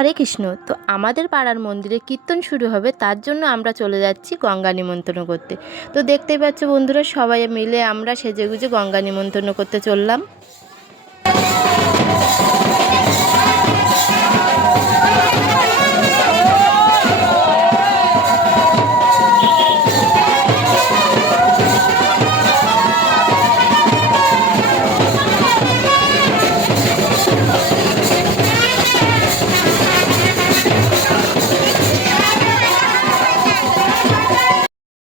হরে কৃষ্ণ। তো আমাদের পাড়ার মন্দিরে কীর্তন শুরু হবে, তার জন্য আমরা চলে যাচ্ছি গঙ্গা নিমন্ত্রণ করতে। তো দেখতেই পাচ্ছ বন্ধুরা, সবাই মিলে আমরা সেজেগুজে গঙ্গা নিমন্ত্রণ করতে চললাম।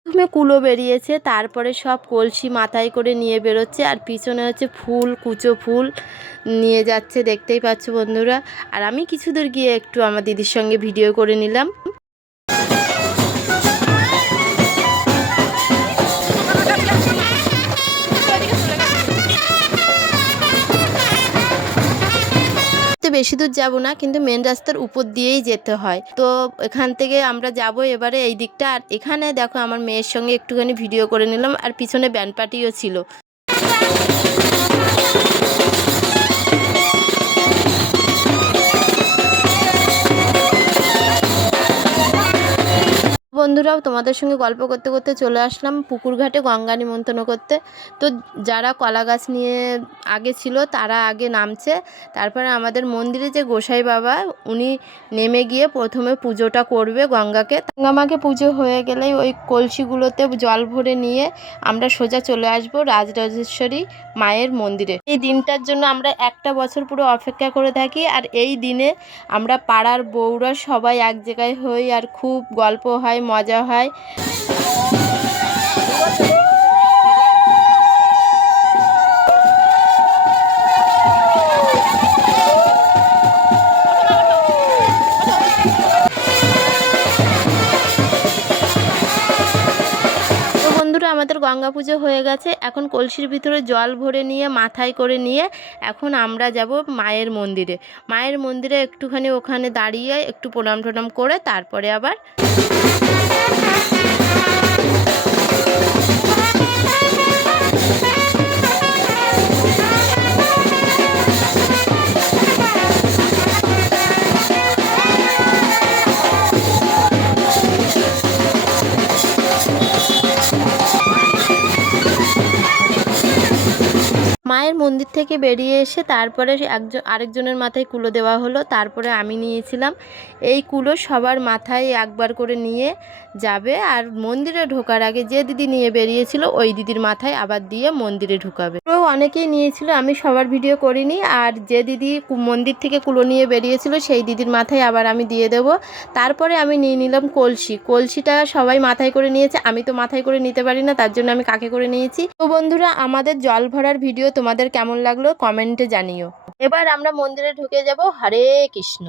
প্রথমে কুলো বেরিয়েছে, তারপরে সব কলসি মাথায় করে নিয়ে বেরোচ্ছে, আর পিছনে হচ্ছে ফুল, কুচো ফুল নিয়ে যাচ্ছে, দেখতেই পাচ্ছ বন্ধুরা। আর আমি কিছু দূর গিয়ে একটু আমার দিদির সঙ্গে ভিডিও করে নিলাম। বেশি দূর যাব না, কিন্তু মেন রাস্তার উপর দিয়েই যেতে হয়। তো এখান থেকে আমরা যাব এবারে এই দিকটা। আর এখানে দেখো আমার মেয়ের সঙ্গে একটুখানি ভিডিও করে নিলাম, আর পিছনে ব্যান্ড পার্টিও ছিল। বন্ধুরাও তোমাদের সঙ্গে গল্প করতে করতে চলে আসলাম পুকুর ঘাটে গঙ্গা নিমন্ত্রণ করতে। তো যারা কলা গাছ নিয়ে আগে ছিল তারা আগে নামছে, তারপরে আমাদের মন্দিরে যে গোসাই বাবা উনি নেমে গিয়ে প্রথমে পুজোটা করবে গঙ্গাকে। গঙ্গা মাকে পুজো হয়ে গেলেই ওই কলসিগুলোতে জল ভরে নিয়ে আমরা সোজা চলে আসবো রাজরাজেশ্বরী মায়ের মন্দিরে। এই দিনটার জন্য আমরা একটা বছর পুরো অপেক্ষা করে থাকি। আর এই দিনে আমরা পাড়ার বউরা সবাই এক জায়গায় হই, আর খুব গল্প হয়, মজা হয়। বন্ধুরা আমাদের গঙ্গা পুজো হয়ে গেছে, এখন কলসির ভিতরে জল ভরে নিয়ে মাথায় করে নিয়ে এখন আমরা যাব মায়ের মন্দিরে। মায়ের মন্দিরে একটুখানি ওখানে দাঁড়িয়ে একটু প্রণাম টনাম করে তারপরে আবার মায়ের মন্দির থেকে বেরিয়ে এসে তারপরে আরেকজনের মাথায় কুলো দেওয়া হলো। তারপরে আমি নিয়েছিলাম। এই কুলো সবার মাথায় একবার করে নিয়ে যাবে, আর মন্দিরে ঢোকার আগে যে দিদি নিয়ে বেরিয়েছিল ওই দিদির মাথায় আবার দিয়ে মন্দিরে ঢুকাবে। তো অনেকেই নিয়েছিল, আমি সবার ভিডিও করিনি। আর যে দিদি মন্দির থেকে কুলো নিয়ে বেরিয়েছিল সেই দিদির মাথায় আবার আমি দিয়ে দেব। তারপরে আমি নিয়ে নিলাম কলসিটা সবাই মাথায় করে নিয়েছে, আমি তো মাথায় করে নিতে পারি না, তার জন্য আমি কাকে করে নিয়েছি। তো বন্ধুরা আমাদের জল ভরার ভিডিও তোমাদের কেমন লাগলো কমেন্টে জানিও। এবার আমরা মন্দিরে ঢুকে যাব। হরে কৃষ্ণ।